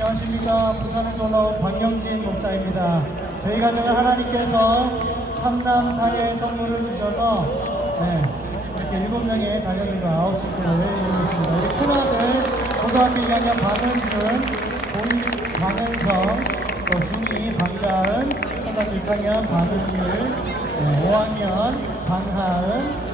안녕하십니까. 부산에서 올라온 박영진 목사입니다. 저희 가정은 하나님께서 삼남사녀의 선물을 주셔서 이렇게 7명의 자녀들과 9식구를 이루고 있습니다. 우리 큰아들 고등학교 2학년 박은준, 고2 박은성, 또 중2 방가은, 초등학교 6학년 박은율, 5학년 방하은,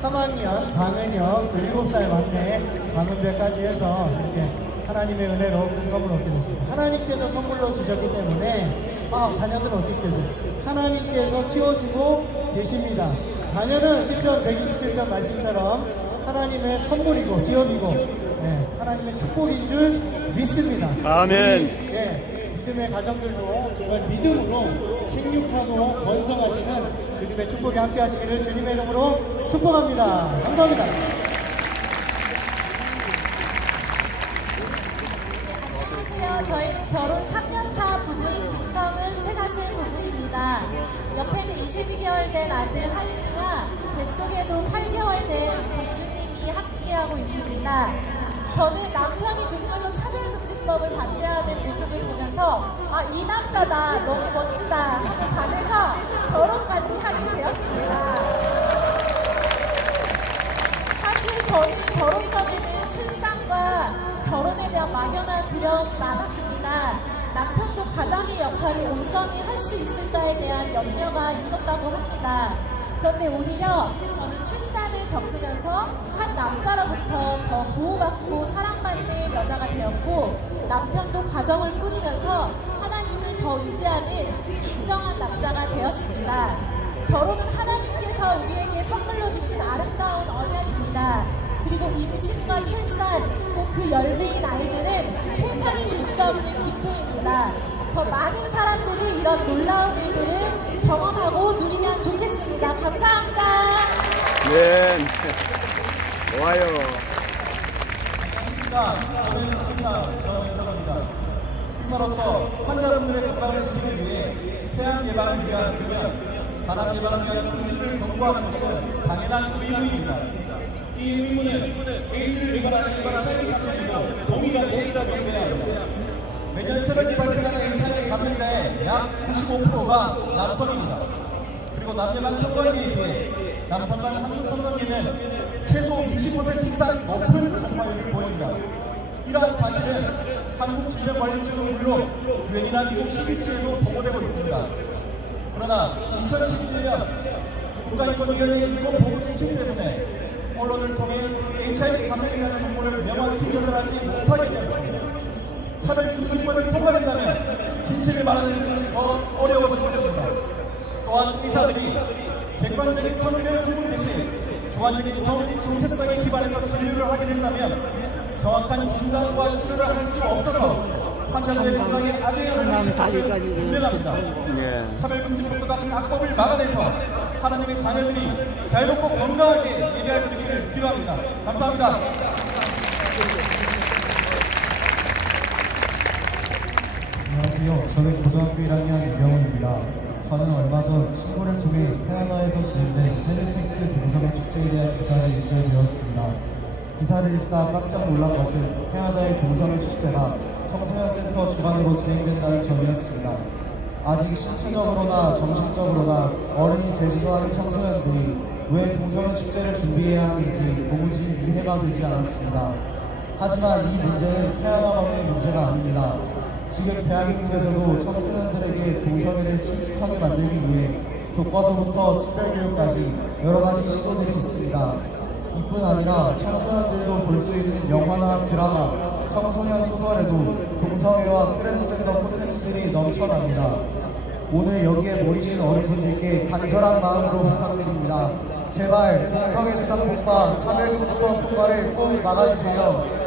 3학년 방은혁, 또 7살 막내 방은별까지 해서 이렇게 하나님의 은혜로 큰 선물을 얻게 됐습니다. 하나님께서 선물로 주셨기 때문에 자녀들은 어떻게 되세요? 하나님께서 키워주고 계십니다. 자녀는 시편 127편 말씀처럼 하나님의 선물이고 기업이고 하나님의 축복인 줄 믿습니다. 아멘. 믿음의 가정들도 정말 믿음으로 생육하고 번성하시는 주님의 축복이 함께 하시기를 주님의 이름으로 축복합니다. 감사합니다. 안녕하세요. 저희는 결혼 3년차 부부인 김성은, 최가슬 부부입니다. 옆에는 22개월 된 아들 하윤이와 뱃속에도 8개월 된 박주님이 함께하고 있습니다. 저는 남편이 눈물로 차별금지법을 반대하는 모습을 보면서 이 남자다, 너무 멋지다 하고 반해서 결혼까지 하게 되었습니다. 사실 저는 결혼 전에는 출산과 결혼에 대한 막연한 두려움이 많았습니다. 남편도 가장의 역할을 온전히 할 수 있을까에 대한 염려가 있었다고 합니다. 그런데 오히려 저는 출산을 겪으면서 한 남자로부터 더 보호받고 사랑받는 여자가 되었고, 남편도 가정을 꾸리면서 하나님을 더 의지하는 진정한 남자가 되었습니다. 결혼은 하나님께서 우리에게 선물로 주신 아름다운 언약입니다. 그리고 임신과 출산, 또 그 열매인 아이들은 세상이 줄 수 없는 기쁨입니다. 더 많은 사람들이 이런 놀라운 일들을 경험하고 누리면 좋겠습니다. 감사합니다. 네. 좋아요. 반갑습니다. 저는 의사 전은서입니다. 의사로서 환자분들의 건강을 지키기 위해 폐암 예방을 위한 금연, 간암 예방을 위한 금주를 권고하는 것은 당연한 의무입니다. 이 의무는 에이즈를 위반하는 HIV 감염에도 동일하게 적용돼야 합니다. 매년 새롭게 발생하는 HIV 감염자의 약 95%가 남성입니다. 그리고 남녀 간 성관계에 비해 남성 간 한국 성관계는 최소 20% 이상 높은 전파율을 보입니다. 이러한 사실은 한국질병관리청은 물론 유엔이나 미국 CDC에도 보고되고 있습니다. 그러나 2011년 국가인권위원회 인권보호 추진 때문에 언론을 통해 HIV 감염에 대한 정보를 명확히 전달하지 못하게 되었습니다. 차별금지법이 통과된다면 진실을 말하는 것은 더 어려워질 것입니다. 또한 의사들이 객관적인 성별 구분 대신 주관적인 정체성에 기반해서 진료를 하게 된다면 정확한 진단과 치료를 할 수 없어서 환자들의 건강에 악영향을 미칠 것은 분명합니다. 차별금지법과 같은 악법을 막아내서 하나님의 자녀들이 잘 먹고 건강하게 예배할 수 있기를 기도합니다. 감사합니다. 안녕하세요. 저는 고등학교 1학년 이병호입니다. 저는 얼마 전 친구를 통해 캐나다에서 진행된 헬리텍스 동성애 축제에 대한 기사를 읽게 되었습니다. 기사를 읽다 깜짝 놀란 것은 캐나다의 동성애 축제가 청소년 센터 주관으로 진행된다는 점이었습니다. 아직 신체적으로나 정신적으로나 어른이 되지도 않은 청소년들이 왜 동성애 축제를 준비해야 하는지 도무지 이해가 되지 않았습니다. 하지만 이 문제는 캐나다만의 문제가 아닙니다. 지금 대한민국에서도 청소년들에게 동성애를 친숙하게 만들기 위해 교과서부터 특별교육까지 여러가지 시도들이 있습니다. 이뿐 아니라 청소년들도 볼 수 있는 영화나 드라마, 청소년 소설에도 동성애와 트랜스젠더 콘텐츠들이 넘쳐납니다. 오늘 여기에 모이신 어른분들께 간절한 마음으로 부탁드립니다. 제발 동성애 수사법과 차별금지법 통과를 꼭 막아주세요.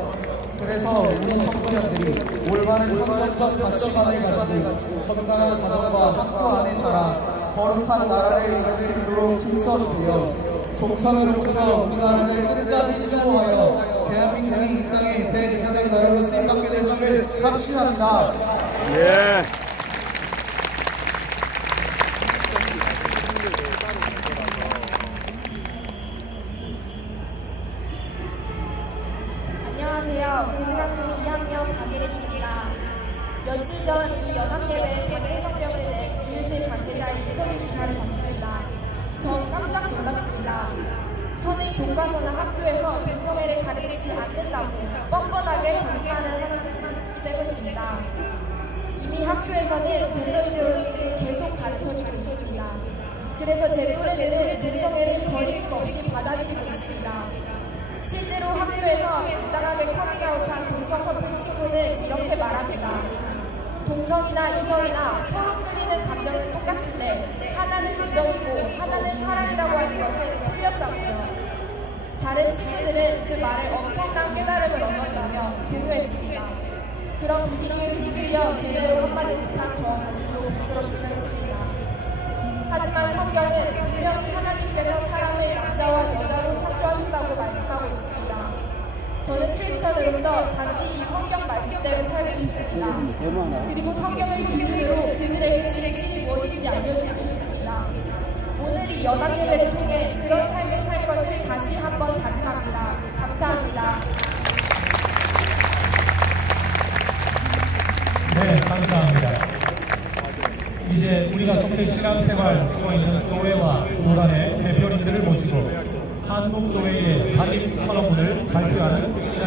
그래서 우리 청소년들이 올바른 성경적 가치관을 가지고 건강한 가정과 학교 안에 자라 거룩한 나라를 이룰 수 있도록 힘써주세요. 동성애로부터 우리나라를 끝까지 수호하여 대한민국이 이 땅의 대제사장 나라로 쓰임받게 될 줄을 확신합니다. 예. 안녕하세요. 고등학교 2학년 박예린입니다. 며칠 전 이 연합예배 단일 성명을 낸 교육실 관계자의 인터뷰 기사를 봤습니다. 전 깜짝 놀랐습니다. 현행 교과서나 학교에서 동성애를 가르치지 않는다고 뻔뻔하게 거짓말을 하기 때문입니다. 이미 학교에서는 젠더 이데올로기를 계속 가르쳐주고 있습니다. 그래서 제 또래들은 동성애를 거리낌 없이 받아들이고 있습니다. 실제로 학교에서 당당하게 커밍아웃한 동성 커플 친구는 이렇게 말합니다. 동성이나 이성이나 서로 끌리는 감정은 똑같은데 하나는 우정이고 하나는 사랑이라고 하는 것은 틀렸다고요. 다른 친구들은 그 말에 엄청난 깨달음을 얻었다며 공유했습니다. 그런 분위기에 휩쓸려 제대로 한마디 못한 저 자신도 부끄럽긴 했습니다. 하지만 성경은 분명히 하나님께서 사람을 남자와 여자로 창조하신다고 말씀하고 있습니다. 저는 크리스천으로서 단지 이 성경 말씀대로 살고 싶습니다. 그리고 성경을 기준으로 그들에게 진실이 무엇인지 알려주고 싶습니다. 오늘 이 연합예배를 통해 그런 삶을 살 것을 다시 한번 다짐합니다. 감사합니다. 네, 감사합니다. 이제 우리가 속해 신앙생활 하고 있는 교회와 교단의 대표님들을 모시고 한국교회의 바직 선언문을 발표하는 시간입니다.